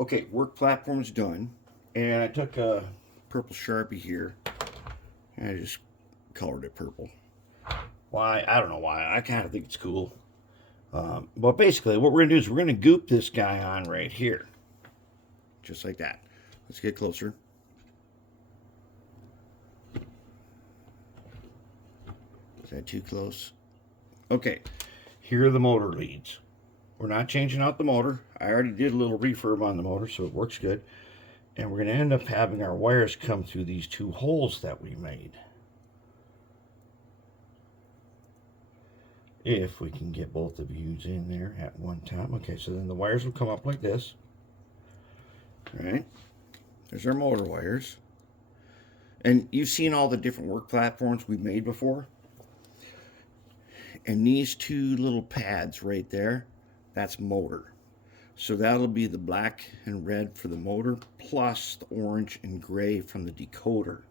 Okay, work platform's done. And I took a purple Sharpie here and I just colored it purple. Why? I don't know why. I kind of think it's cool. But basically, what we're going to do is we're going to goop this guy on right here. Just like that. Let's get closer. Is that too close? Okay, here are the motor leads. We're not changing out the motor. I already did a little refurb on the motor, so it works good. And we're going to end up having our wires come through these two holes that we made. If we can get both of these in there at one time. Okay, so then the wires will come up like this. All right, there's our motor wires. And you've seen all the different work platforms we've made before. And these two little pads right there, that's motor. So that'll be the black and red for the motor, plus the orange and gray from the decoder.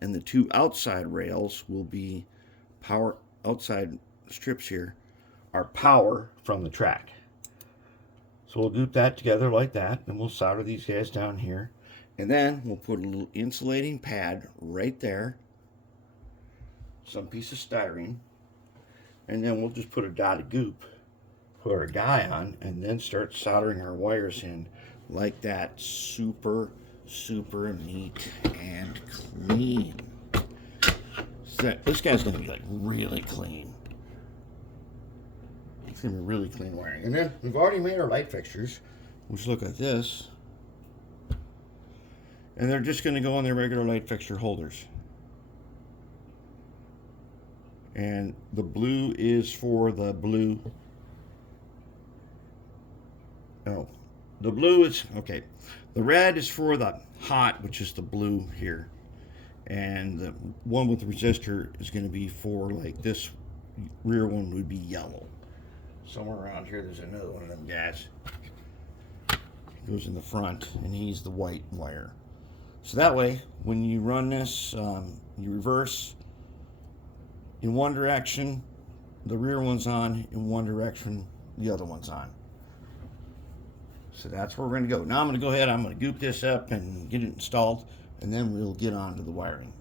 And the two outside rails will be power, outside strips here are power from the track. So we'll group that together like that, and we'll solder these guys down here. And then we'll put a little insulating pad right there, some piece of styrene, and then we'll just put a dotted goop, put our guy on, and then start soldering our wires in like that. Super, super neat and clean. So this guy's gonna be like really clean. It's gonna be really clean wiring. And then we've already made our light fixtures, which look like this. And they're just gonna go on their regular light fixture holders. And the blue is for the blue. Oh, the blue is, okay. The red is for the hot, which is the blue here. And the one with the resistor is going to be for, like, this rear one would be yellow. Somewhere around here there's another one of them guys. It goes in the front, and he's the white wire. So that way, when you run this, you reverse in one direction, the rear one's on, in one direction, the other one's on. So that's where we're going to go. Now I'm going to go ahead, I'm going to goop this up and get it installed, and then we'll get on to the wiring.